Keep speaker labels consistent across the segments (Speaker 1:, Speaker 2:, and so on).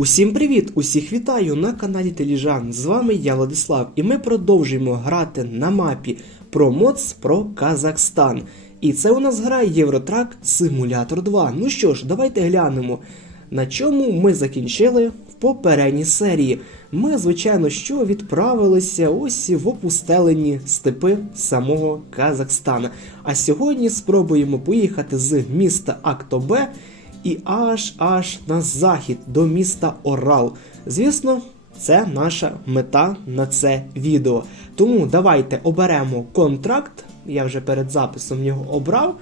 Speaker 1: Усім привіт! Усіх вітаю на каналі Теліжан. З вами я Владислав, і ми продовжуємо грати на мапі про МОЦ про Казахстан. І це у нас гра Євротрак Симулятор 2. Ну що ж, давайте глянемо, на чому ми закінчили в попередній серії. Ми, звичайно, що відправилися ось в опустелені степи самого Казахстана. А сьогодні спробуємо поїхати з міста Актобе і аж аж на захід до міста Орал. Звісно, це наша мета на це відео. Тому давайте оберемо контракт. Я вже перед записом його обрав.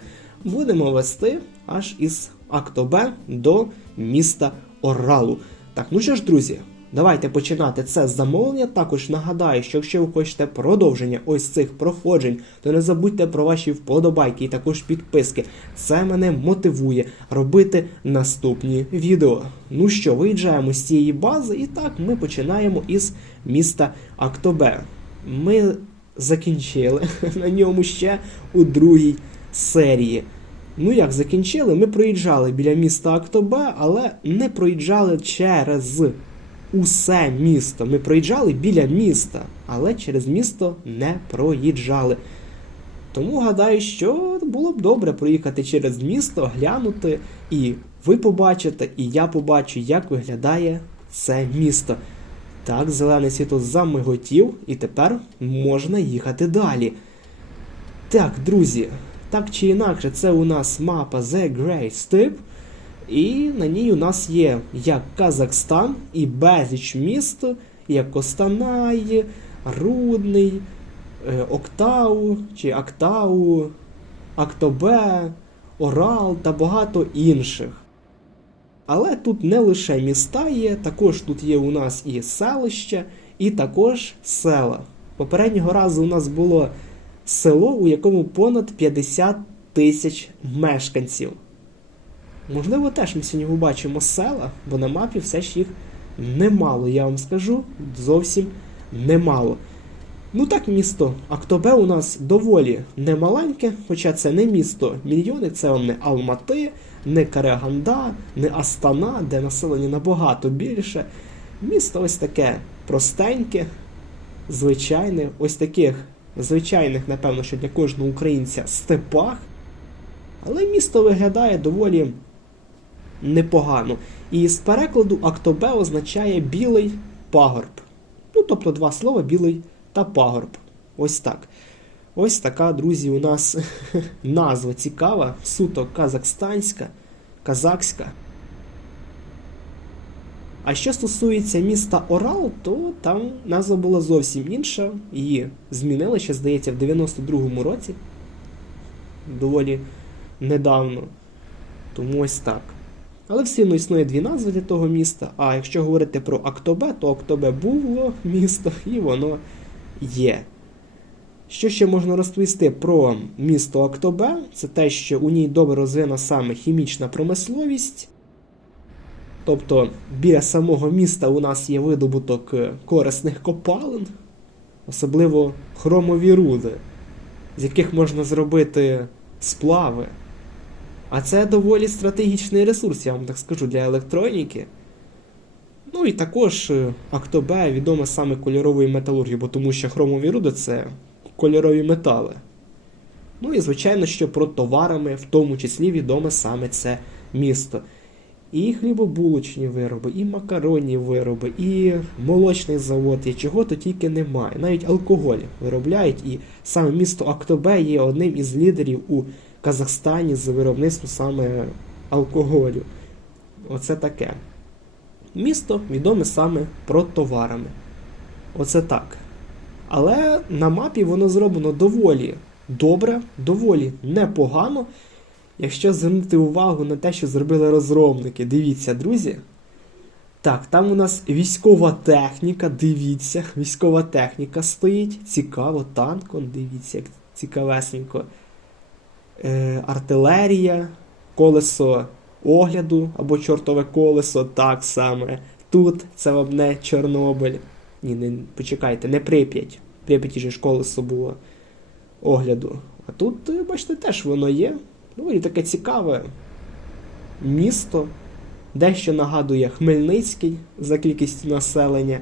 Speaker 1: Будемо вести аж із Актобе до міста Оралу. Так, ну що ж, друзі, Давайте починати це замовлення. Також нагадаю, що якщо ви хочете продовження ось цих проходжень, то не забудьте про ваші вподобайки і також підписки. Це мене мотивує робити наступні відео. Ну що, виїжджаємо з цієї бази, і так ми починаємо із міста Актобе. Ми закінчили на ньому ще у другій серії. Ну як закінчили? Ми проїжджали біля міста Актобе, але не проїжджали через усе місто. Ми проїжджали біля міста, але через місто не проїжджали. Тому гадаю, що було б добре проїхати через місто, глянути, і ви побачите, і я побачу, як виглядає це місто. Так, зелене світло замиготів, і тепер можна їхати далі. Так, друзі, так чи інакше, це у нас мапа The Great Steppe. І на ній у нас є як Казахстан і безліч міст, як Костанай, Рудний, е, Октау чи Актау, Актобе, Орал та багато інших. Але тут не лише міста є, також тут є у нас і селище, і також села. Попереднього разу у нас було село, у якому понад 50 тисяч мешканців. Можливо, теж ми сьогодні побачимо села, бо на мапі все ж їх немало, я вам скажу, зовсім немало. Ну так, місто Актобе у нас доволі немаленьке, хоча це не місто мільйони, це вам не Алмати, не Караганда, не Астана, де населення набагато більше. Місто ось таке простеньке, звичайне, ось таких звичайних, напевно, що для кожного українця степах. Але місто виглядає доволі непогано. І з перекладу Актобе означає білий пагорб. Ну, тобто два слова білий та пагорб. Ось так. Ось така, друзі, у нас назва цікава, суто казахстанська, казахська. А що стосується міста Орал, то там назва була зовсім інша. Її змінили ще, здається, в 92-му році. Доволі недавно. Тому ось так. Але все одно існує дві назви для того міста. А якщо говорити про Актобе, то Актобе було місто і воно є. Що ще можна розповісти про місто Актобе? Це те, що у ній добре розвинена саме хімічна промисловість. Тобто біля самого міста у нас є видобуток корисних копалин, особливо хромові руди, з яких можна зробити сплави. А це доволі стратегічний ресурс, я вам так скажу, для електроніки. Ну і також Актобе відоме саме кольоровою металургією, бо тому що хромові руди це кольорові метали. Ну і, звичайно, що про товарами, в тому числі відоме саме це місто. І хлібобулочні вироби, і макаронні вироби, і молочний завод, і чого то тільки немає. Навіть алкоголь виробляють, і саме місто Актобе є одним із лідерів у Казахстані з виробництвом саме алкоголю. Оце таке. Місто відоме саме про товарами. Оце так. Але на мапі воно зроблено доволі добре, доволі непогано. Якщо звернути увагу на те, що зробили розробники, дивіться, друзі. Так, там у нас військова техніка, дивіться, військова техніка стоїть. Цікаво, танком, дивіться, як цікавесенько. Е, артилерія, колесо огляду або чортове колесо, так саме. Тут це вам не Чорнобиль. Ні, не почекайте, не Прип'ять. Прип'яті ж колесо було огляду. А тут, бачите, теж воно є. Доволі таке цікаве місто. дещо нагадує Хмельницький за кількістю населення.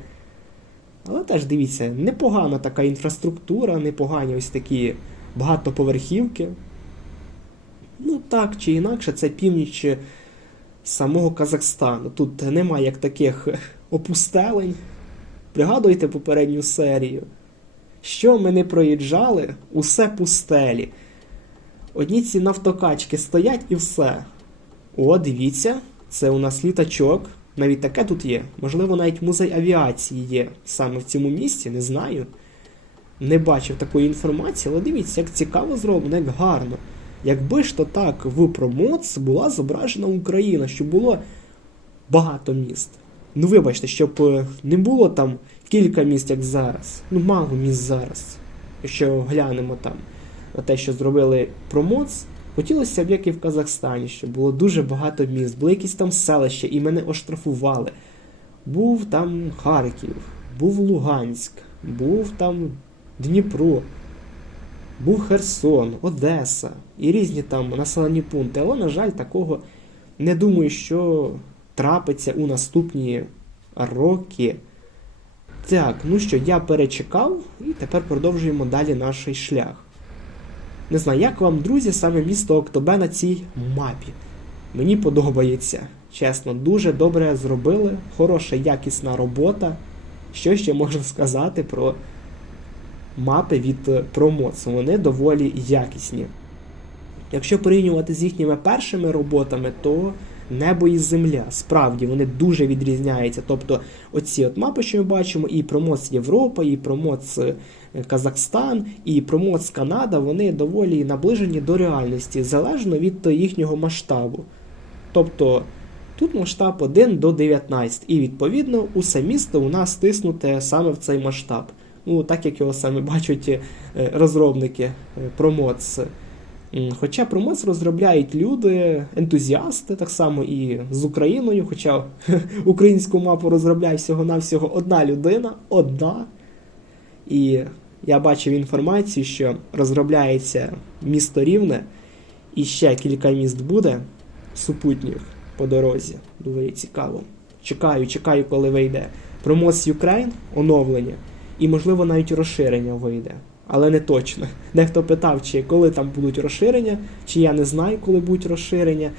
Speaker 1: Але теж дивіться, непогана така інфраструктура, непогані ось такі багатоповерхівки. Ну, так чи інакше, це північ самого Казахстану. Тут немає як таких опустелень. Пригадуєте попередню серію? Що ми не проїжджали, усе пустелі. Одні ці нафтокачки стоять і все. О, дивіться, це у нас літачок. Навіть таке тут є. Можливо, навіть музей авіації є саме в цьому місці, не знаю. Не бачив такої інформації, але дивіться, як цікаво зроблено, як гарно. Якби ж то так в промоц була зображена Україна, щоб було багато міст. Ну, вибачте, щоб е, не було там кілька міст, як зараз. Ну, мало міст зараз. Якщо глянемо там на те, що зробили промоц, хотілося б, як і в Казахстані, щоб було дуже багато міст, були якісь там селища, і мене оштрафували. Був там Харків, був Луганськ, був там Дніпро, був Херсон, Одеса і різні там населені пункти. Але, на жаль, такого не думаю, що трапиться у наступні роки. Так, ну що, я перечекав, і тепер продовжуємо далі наш шлях. Не знаю, як вам, друзі, саме місто Октобе на цій мапі. Мені подобається. Чесно, дуже добре зробили, хороша якісна робота. Що ще можна сказати про мапи від Промоц? Вони доволі якісні. Якщо порівнювати з їхніми першими роботами, то небо і земля. Справді вони дуже відрізняються. Тобто, оці от мапи, що ми бачимо, і промоц Європа, і промоц е, Казахстан, і промоц Канада, вони доволі наближені до реальності, залежно від їхнього масштабу. Тобто тут масштаб 1 до 19, і відповідно усе місто у нас стиснуте саме в цей масштаб. Ну, так як його саме бачать е, розробники е, промоц. Хоча промоц розробляють люди, ентузіасти, так само і з Україною, хоча українську мапу розробляє всього-навсього одна людина, одна. І я бачив інформацію, що розробляється місто Рівне, і ще кілька міст буде супутніх по дорозі. Доволі цікаво. Чекаю, чекаю, коли вийде Промоц Ukraine, оновлення, і, можливо, навіть розширення вийде. Але не точно. Дехто питав, чи коли там будуть розширення, чи я не знаю, коли будуть розширення.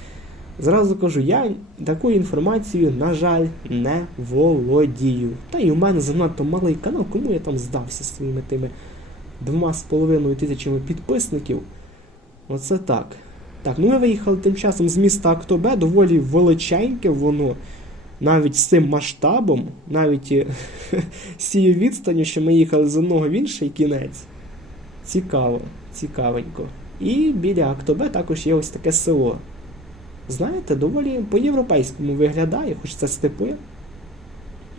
Speaker 1: Зразу кажу, я такою інформацією, на жаль, не володію. Та й у мене занадто малий канал, кому я там здався своїми тими двома з половиною тисячами підписників. Оце так. Так, ну ми виїхали тим часом з міста Актобе, доволі величеньке воно, навіть з цим масштабом, навіть е, з цією відстанню, що ми їхали з одного в інший кінець. Цікаво, цікавенько. І біля Актобе також є ось таке село. Знаєте, доволі по-європейському виглядає, хоч це степи.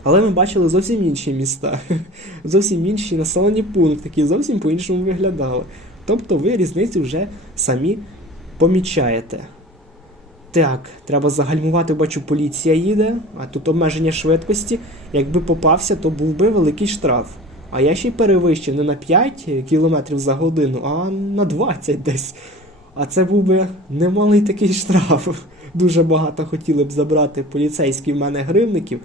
Speaker 1: Але ми бачили зовсім інші міста, зовсім інші населені пункти, які зовсім по-іншому виглядали. Тобто ви різницю вже самі помічаєте. Так, треба загальмувати, бачу, поліція їде, а тут обмеження швидкості. Якби попався, то був би великий штраф. А я ще й перевищив не на 5 км за годину, а на 20 десь. А це був би немалий такий штраф. Дуже багато хотіли б забрати поліцейські в мене гривників.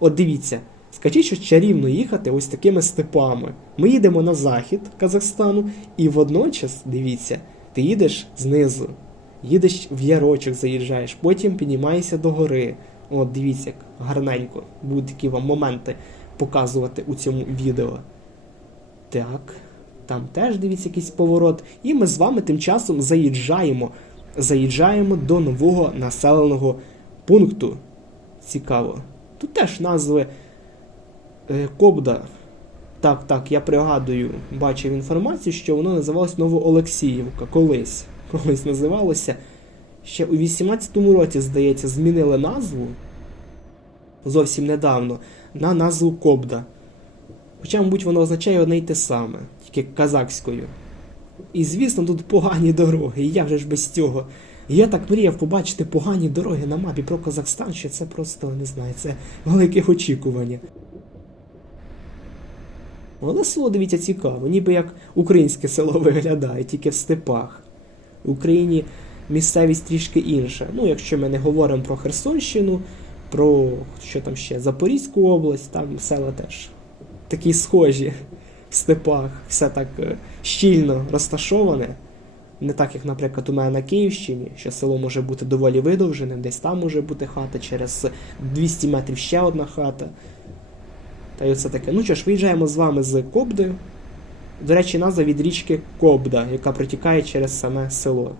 Speaker 1: От дивіться, скажіть, що чарівно їхати ось такими степами. Ми їдемо на захід Казахстану, і водночас, дивіться, ти їдеш знизу, їдеш в ярочок, заїжджаєш, потім піднімаєшся до гори. От дивіться, як гарненько. Будуть такі вам моменти показувати у цьому відео. Так, там теж дивіться якийсь поворот. І ми з вами тим часом заїжджаємо. Заїжджаємо до нового населеного пункту. Цікаво. Тут теж назви е, Кобда. Так, так, я пригадую, бачив інформацію, що воно називалось Новоолексіївка. Колись. Колись називалося. Ще у 18-му році, здається, змінили назву зовсім недавно на назву Кобда. Хоча, мабуть, воно означає одне й те саме, тільки казахською. І звісно, тут погані дороги, і я вже ж без цього. Я так мріяв побачити погані дороги на мапі про Казахстан, що це просто не знаю, це велике очікування. Але село, дивіться, цікаво, ніби як українське село виглядає, тільки в степах. В Україні місцевість трішки інша. Ну, якщо ми не говоримо про Херсонщину, про що там ще, Запорізьку область, там села теж такі схожі в степах, все так е, щільно розташоване. Не так, як, наприклад, у мене на Київщині, що село може бути доволі видовжене, десь там може бути хата, через 200 метрів ще одна хата. Та й оце таке. Ну що ж, виїжджаємо з вами з Кобди. До речі, назва від річки Кобда, яка протікає через саме село.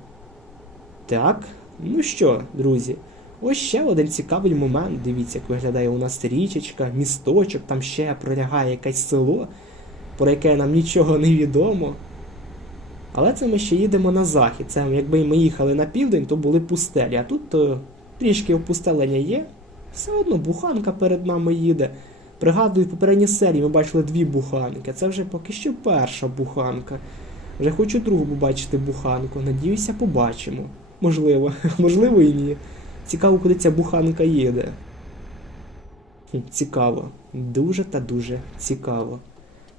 Speaker 1: Так, ну що, друзі, ось ще один цікавий момент. Дивіться, як виглядає у нас річечка, місточок, там ще пролягає якесь село, про яке нам нічого не відомо. Але це ми ще їдемо на захід. Це якби ми їхали на південь, то були пустелі. А тут е, трішки опустелення є. Все одно буханка перед нами їде. Пригадую, в попередній серії ми бачили дві буханки. Це вже поки що перша буханка. Вже хочу другу побачити буханку. Надіюся, побачимо. Можливо, можливо і ні. Цікаво, куди ця буханка їде. Цікаво. Дуже та дуже цікаво.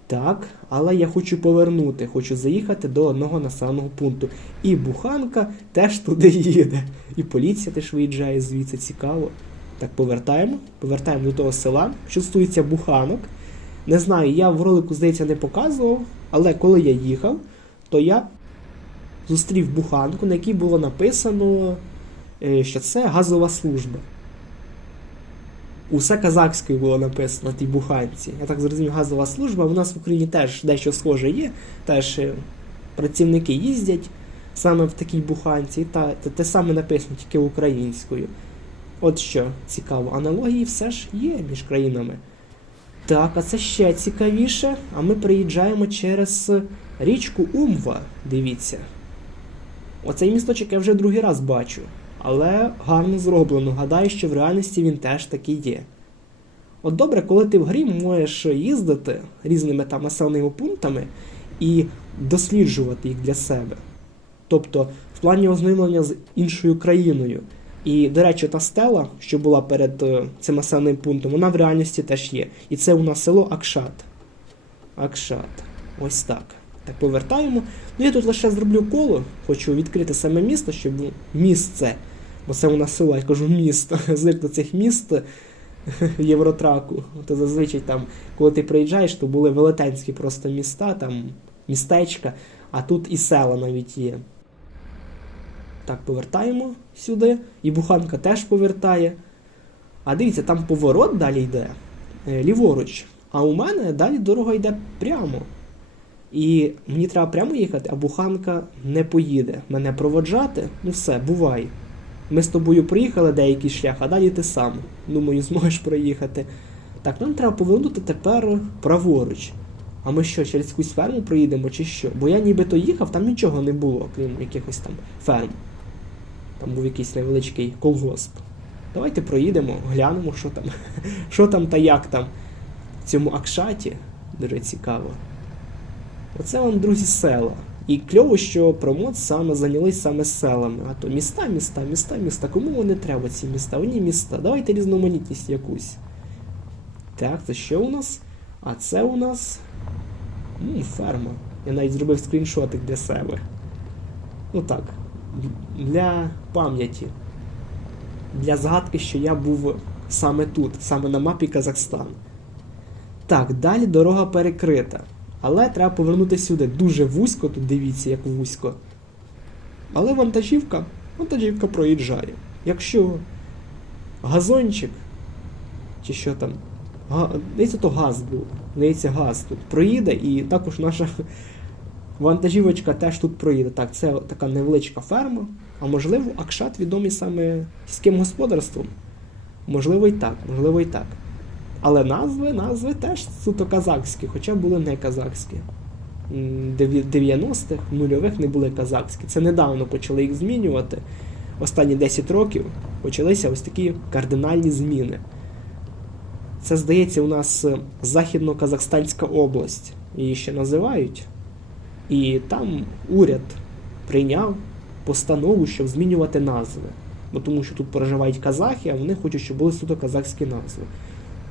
Speaker 1: Так, але я хочу повернути, хочу заїхати до одного населеного пункту. І буханка теж туди їде. І поліція теж виїжджає звідси, цікаво. Так, повертаємо. Повертаємо до того села, що стосується буханок. Не знаю, я в ролику, здається, не показував, але коли я їхав, то я зустрів буханку, на якій було написано, е, що це газова служба. Усе казахською було написано на тій буханці. Я так зрозумів, газова служба. У нас в Україні теж дещо схоже є. Теж е, працівники їздять саме в такій буханці, та те, те саме написано тільки українською. От що цікаво, аналогії все ж є між країнами. Так, а це ще цікавіше. А ми приїжджаємо через річку Умва. Дивіться. Оцей місточок я вже другий раз бачу. Але гарно зроблено. Гадаю, що в реальності він теж такий є. От добре, коли ти в грі можеш їздити різними там населеними пунктами і досліджувати їх для себе. Тобто, в плані ознайомлення з іншою країною. І, до речі, та стела, що була перед е, цим населеним пунктом, вона в реальності теж є. І це у нас село Акшат. Акшат. Ось так. Так, повертаємо. Ну, я тут лише зроблю коло, хочу відкрити саме місто, щоб місце. Бо це у нас село, я кажу місто. Звик до цих міст Євротраку. То зазвичай там, коли ти приїжджаєш, то були велетенські просто міста, там містечка, а тут і села навіть є. Так, повертаємо сюди. І буханка теж повертає. А дивіться, там поворот далі йде е, ліворуч. А у мене далі дорога йде прямо. І мені треба прямо їхати, а буханка не поїде. Мене проводжати, ну все, бувай. Ми з тобою проїхали деякий шлях, а далі ти сам. Думаю, зможеш проїхати. Так, нам треба повернути тепер праворуч. А ми що, через якусь ферму проїдемо чи що? Бо я нібито їхав, там нічого не було, крім якихось там ферм. Там був якийсь невеличкий колгосп. Давайте проїдемо, глянемо, що там, що там та як там в цьому Акшаті. Дуже цікаво. Оце вам, друзі, села. І кльово, що промот саме зайнялись саме селами. А то міста, міста, міста, міста. Кому вони треба, ці міста? Вони міста. Давайте різноманітність якусь. Так, це що у нас? А це у нас. Ну, ферма. Я навіть зробив скріншотик для себе. Ну так. Для пам'яті. Для згадки, що я був саме тут, саме на мапі Казахстан. Так, далі дорога перекрита. Але треба повернути сюди. Дуже вузько, тут дивіться, як вузько. Але вантажівка, вантажівка проїжджає. Якщо газончик, чи що там, га, здається, то газ був. Здається, газ тут проїде, і також наша вантажівочка теж тут проїде. Так, це така невеличка ферма. А можливо, Акшат відомий саме сільським господарством. Можливо, і так, можливо, і так. Але назви, назви теж суто казахські, хоча були не казахські. 90-х, нульових не були казахські. Це недавно почали їх змінювати. Останні 10 років почалися ось такі кардинальні зміни. Це, здається, у нас е, Західно-Казахстанська область. Її ще називають. І там уряд прийняв постанову, щоб змінювати назви. Бо тому що тут проживають казахи, а вони хочуть, щоб були суто казахські назви.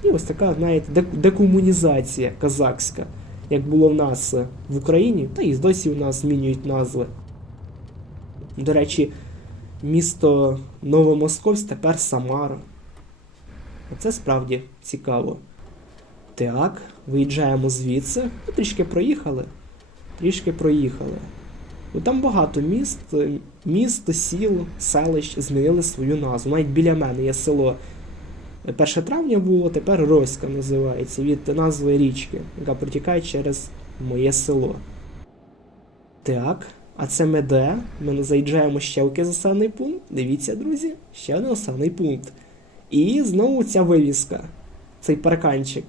Speaker 1: І ось така, знаєте, декомунізація казахська, як було в нас е, в Україні, та і досі у нас змінюють назви. До речі, місто Новомосковськ, тепер Самара. Оце справді цікаво. Так, виїжджаємо звідси. Ну, трішки проїхали. Трішки проїхали. Ну, там багато міст, міст, сіл, селищ змінили свою назву. Навіть біля мене є село 1 травня було, тепер Роська називається від назви річки, яка протікає через моє село. Так, а це ми де? Ми заїжджаємо ще в населений пункт. Дивіться, друзі, ще один населений пункт. І знову ця вивіска, цей парканчик.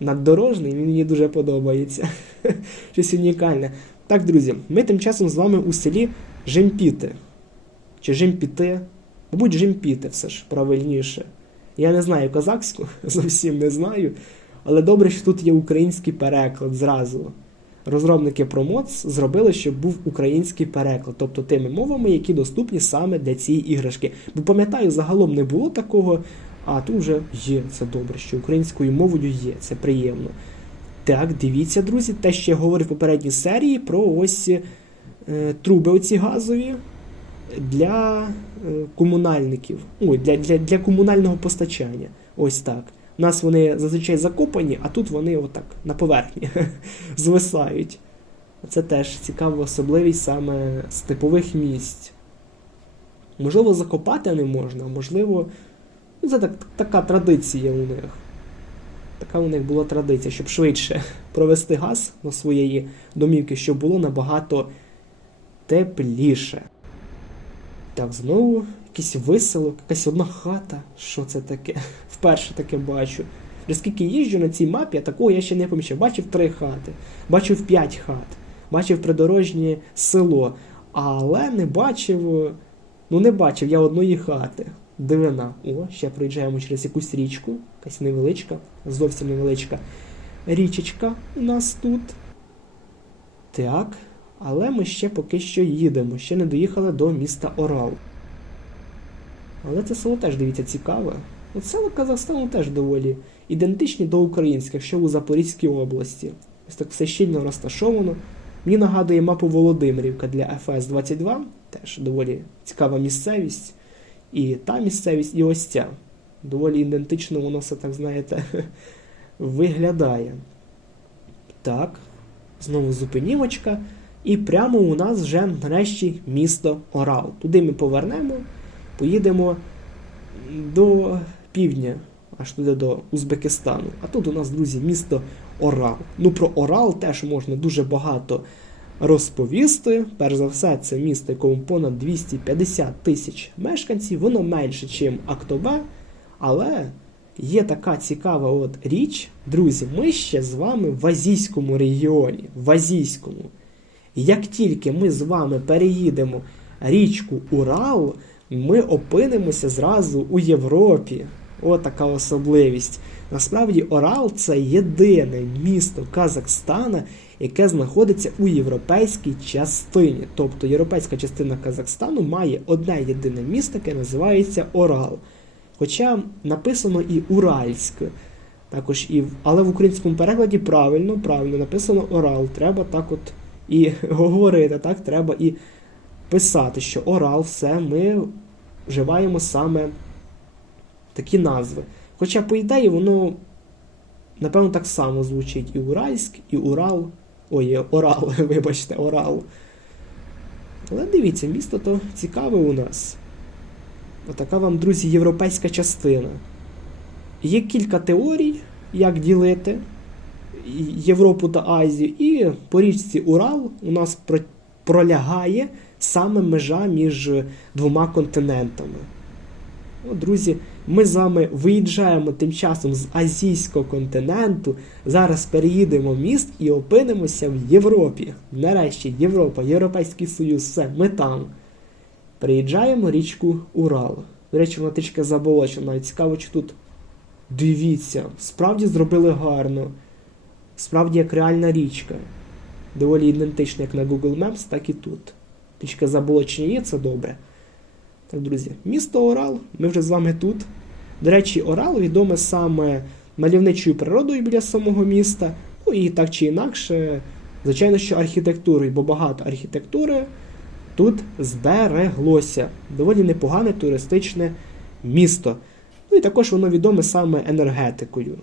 Speaker 1: Наддорожний, він мені дуже подобається. Щось унікальне. Так, друзі, ми тим часом з вами у селі Жемпіти. Чи Жемпіти? Мабуть, Жемпіти все ж правильніше. Я не знаю козацьку, зовсім не знаю. Але добре, що тут є український переклад зразу. Розробники ProMods зробили, щоб був український переклад, тобто тими мовами, які доступні саме для цієї іграшки. Бо пам'ятаю, загалом не було такого, а тут вже є. Це добре, що українською мовою є, це приємно. Так, дивіться, друзі, те, що я говорив в попередній серії про ось е, труби оці газові для е, комунальників. Ой, для, для, для комунального постачання. Ось так. У нас вони зазвичай закопані, а тут вони отак на поверхні звисають. Це теж цікава особливість саме з типових місць. Можливо, закопати не можна, а можливо, це так, така традиція у них. Така у них була традиція, щоб швидше провести газ до своєї домівки, щоб було набагато тепліше. Так, знову якийсь виселок, якась одна хата. Що це таке? Вперше таке бачу. Вже скільки їжджу на цій мапі, а такого я ще не помічав. Бачив три хати, бачив п'ять хат, бачив придорожнє село, але не бачив. Ну, не бачив я одної хати. Дивина. О, ще проїжджаємо через якусь річку, якась невеличка, зовсім невеличка річечка у нас тут. Так, але ми ще поки що їдемо, ще не доїхали до міста Орал. Але це село теж, дивіться, цікаве. От села Казахстану теж доволі ідентичні до українських, що у Запорізькій області. Ось так все щільно розташовано. Мені нагадує мапу Володимирівка для ФС-22, теж доволі цікава місцевість. І та місцевість, і ось ця. Доволі ідентично воно все так, знаєте, виглядає. Так, знову зупинівочка. І прямо у нас вже нарешті місто Орал. Туди ми повернемо, поїдемо до півдня, аж туди до Узбекистану. А тут у нас, друзі, місто Орал. Ну, про Орал теж можна дуже багато розповісти. Перш за все, це місто, якому понад 250 тисяч мешканців, воно менше, ніж Актобе, але є така цікава от річ, друзі, ми ще з вами в Азійському регіоні. В Азійському. Як тільки ми з вами переїдемо річку Урал, ми опинимося зразу у Європі. О, така особливість. Насправді, Орал це єдине місто Казахстана, яке знаходиться у європейській частині. Тобто європейська частина Казахстану має одне єдине місто, яке називається Орал. Хоча написано і Уральськ. Також і але в українському перекладі правильно, правильно написано Орал. Треба так от і говорити, так треба і писати, що Орал, все, ми вживаємо саме такі назви. Хоча, по ідеї, воно, напевно, так само звучить і Уральськ, і Урал. Ой, Орал, вибачте, Орал. Але дивіться, місто то цікаве у нас. Отака вам, друзі, європейська частина. Є кілька теорій, як ділити Європу та Азію, і по річці Урал у нас пролягає саме межа між двома континентами. От, друзі, ми з вами виїжджаємо тим часом з азійського континенту. Зараз переїдемо міст і опинимося в Європі. Нарешті Європа, Європейський Союз, все, ми там. Приїжджаємо річку Урал. До речі, вона трішки заболочена. Цікаво, чи тут. Дивіться, справді зробили гарно. Справді як реальна річка. Доволі ідентична як на Google Maps, так і тут. Трішки заболочення є, це добре. Так, друзі, місто Орал, ми вже з вами тут. До речі, Орал відоме саме мальовничою природою біля самого міста, ну і так чи інакше, звичайно, що архітектурою, бо багато архітектури тут збереглося. Доволі непогане туристичне місто. Ну і також воно відоме саме енергетикою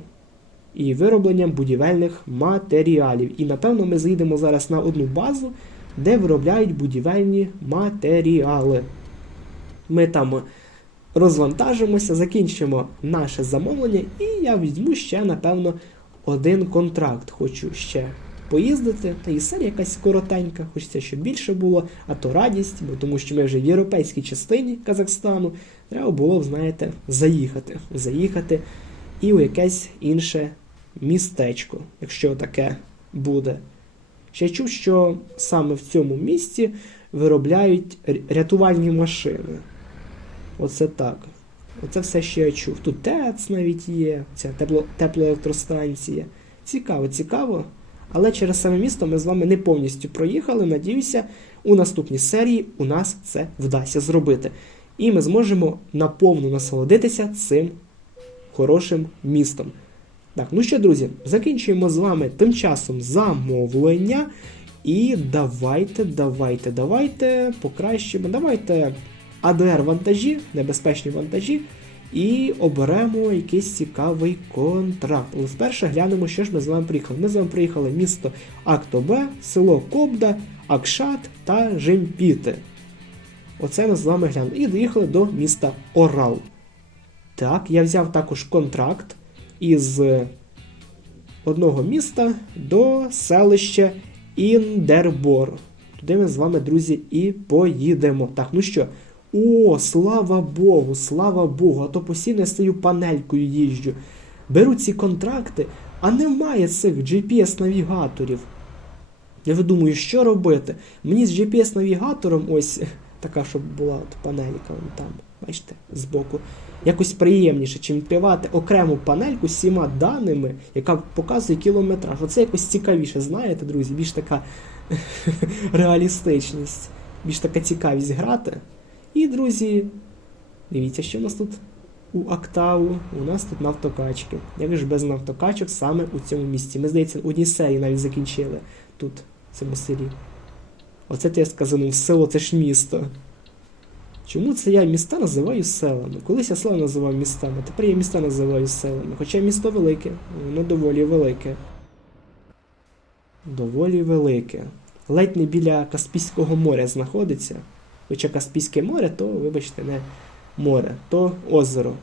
Speaker 1: і виробленням будівельних матеріалів. І напевно ми заїдемо зараз на одну базу, де виробляють будівельні матеріали. Ми там розвантажимося, закінчимо наше замовлення, і я візьму ще, напевно, один контракт. Хочу ще поїздити. Та і серія якась коротенька, хочеться, щоб більше було, а то радість, бо тому що ми вже в європейській частині Казахстану. Треба було, б, знаєте, заїхати. Заїхати і у якесь інше містечко, якщо таке буде. Ще чув, що саме в цьому місті виробляють рятувальні машини. Оце так. Оце все, що я чув. Тут ТЕЦ навіть є, ця тепло, теплоелектростанція. Цікаво, цікаво. Але через саме місто ми з вами не повністю проїхали. Надіюся, у наступній серії у нас це вдасться зробити. І ми зможемо наповну насолодитися цим хорошим містом. Так, ну що, друзі, закінчуємо з вами тим часом замовлення. І давайте, давайте, давайте покращимо. Давайте ADR вантажі, небезпечні вантажі, і оберемо якийсь цікавий контракт. Але вперше глянемо, що ж ми з вами приїхали. Ми з вами приїхали місто Актобе, село Кобда, Акшат та Жемпіти. Оце ми з вами глянули. І доїхали до міста Орал. Так, я взяв також контракт із одного міста до селища Індербор. Туди ми з вами, друзі, і поїдемо. Так, ну що? О, слава Богу, слава Богу, а то постійно я стою панелькою їжджу. Беру ці контракти, а немає цих GPS-навігаторів. Я видумую, що робити. Мені з GPS-навігатором, ось така, щоб була от панелька вон там, бачите, збоку, якось приємніше, чим відкривати окрему панельку з всіма даними, яка показує кілометраж. Оце якось цікавіше, знаєте, друзі, більш така реалістичність, більш така цікавість грати. І, друзі, дивіться, що у нас тут у Октаву. У нас тут нафтокачки. Як ж без нафтокачок саме у цьому місці. Ми, здається, одні серії навіть закінчили тут, в цьому селі. Оце то я сказав, село це ж місто. Чому це я міста називаю селами? Колись я села називав містами, тепер я міста називаю селами. Хоча місто велике, воно доволі велике. Доволі велике. Ледь не біля Каспійського моря знаходиться. Хоча Каспійське море, то, вибачте, не море, то озеро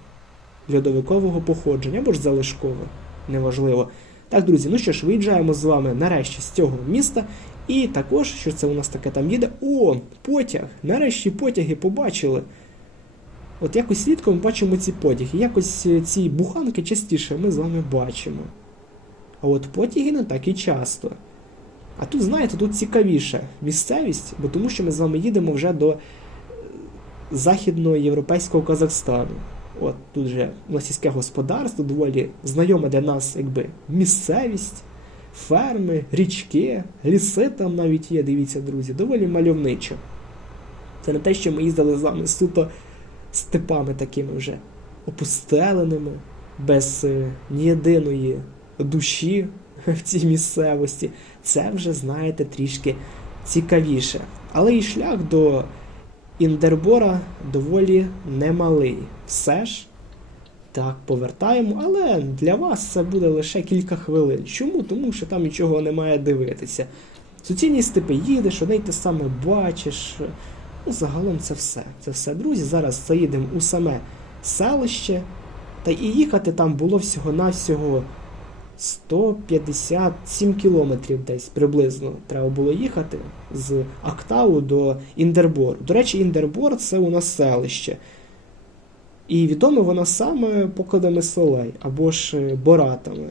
Speaker 1: льодовикового походження або ж залишкове, неважливо. Так, друзі, ну що ж, виїжджаємо з вами нарешті з цього міста. І також, що це у нас таке там їде. О, потяг! Нарешті потяги побачили. От якось слідком бачимо ці потяги. Якось е, ці буханки частіше ми з вами бачимо. А от потяги не так і часто. А тут, знаєте, тут цікавіша місцевість, бо тому що ми з вами їдемо вже до е, західноєвропейського Казахстану. От тут же у нас сільське господарство, доволі знайома для нас якби місцевість, ферми, річки, ліси там навіть є, дивіться, друзі, доволі мальовничо. Це не те, що ми їздили з вами суто степами такими вже опустеленими, без е, ні єдиної душі в цій місцевості. Це вже, знаєте, трішки цікавіше. Але і шлях до Індербора доволі немалий. Все ж так, повертаємо, але для вас це буде лише кілька хвилин. Чому? Тому що там нічого немає дивитися. Суцільні степи їдеш, одне й те саме бачиш. Ну, загалом це все. Це все, друзі. Зараз заїдемо у саме селище. Та і їхати там було всього-навсього 157 кілометрів десь приблизно треба було їхати з Актау до Індербору. До речі, Індербор це у нас селище. І відоме воно саме покладами солей або ж е, боратами.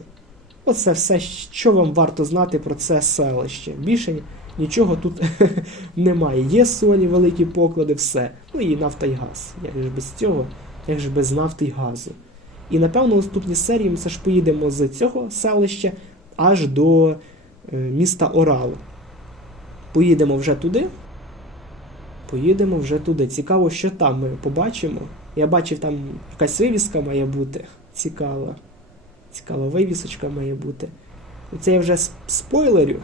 Speaker 1: Оце все, що вам варто знати про це селище. Більше нічого тут немає. Є солі, великі поклади, все. Ну і нафта і газ. Як ж без цього, як ж без нафти і газу. І напевно, в наступній серії ми все ж поїдемо з цього селища аж до е, міста Орал. Поїдемо вже туди. Поїдемо вже туди. Цікаво, що там ми побачимо. Я бачив, там якась вивіска має бути. Цікава. Цікава вивісочка має бути. Це я вже спойлерю.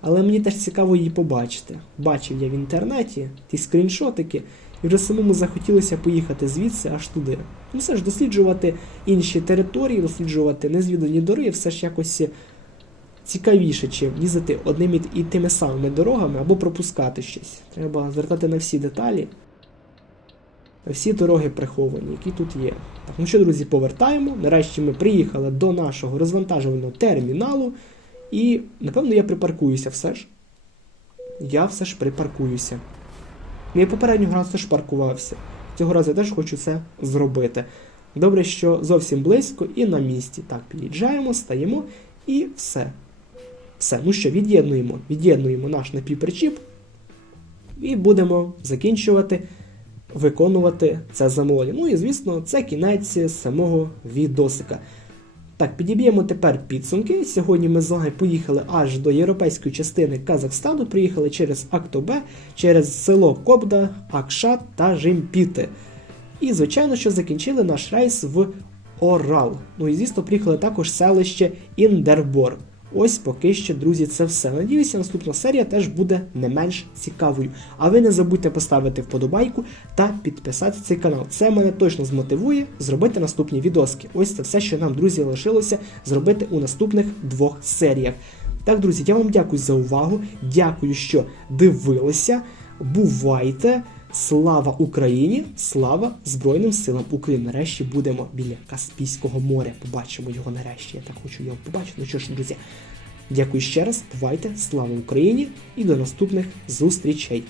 Speaker 1: але мені теж цікаво її побачити. Бачив я в інтернеті ті скріншотики, і вже самому захотілося поїхати звідси аж туди. Ну все ж досліджувати інші території, досліджувати незвідані дороги, все ж якось цікавіше, чим їздити одними і тими самими дорогами або пропускати щось. Треба звертати на всі деталі. Всі дороги приховані, які тут є. Так, ну що, друзі, повертаємо. Нарешті ми приїхали до нашого розвантажувального терміналу. І, напевно, я припаркуюся все ж. Я все ж припаркуюся. Ну, Я попереднього разу теж паркувався. Цього разу я теж хочу це зробити. Добре, що зовсім близько і на місці. Так, під'їжджаємо, стаємо і все. Все. Ну що, від'єднуємо, від'єднуємо наш напівпричіп і будемо закінчувати виконувати це замовлення. Ну і звісно, це кінець самого відосика. Так, підіб'ємо тепер підсумки. Сьогодні ми з вами поїхали аж до європейської частини Казахстану, приїхали через Актобе, через село Кобда, Акшат та Жимпіти. І, звичайно, що закінчили наш рейс в Орал. Ну і звісно, приїхали також селище Індербор. Ось поки що, друзі, це все. Надіюся, наступна серія теж буде не менш цікавою. А ви не забудьте поставити вподобайку та підписати цей канал. Це мене точно змотивує зробити наступні відоски. Ось це все, що нам, друзі, лишилося зробити у наступних двох серіях. Так, друзі, я вам дякую за увагу. Дякую, що дивилися. Бувайте! Слава Україні! Слава Збройним силам України! Нарешті будемо біля Каспійського моря. Побачимо його нарешті. Я так хочу його побачити. Ну що ж, друзі, дякую ще раз. Бувайте! Слава Україні! І до наступних зустрічей!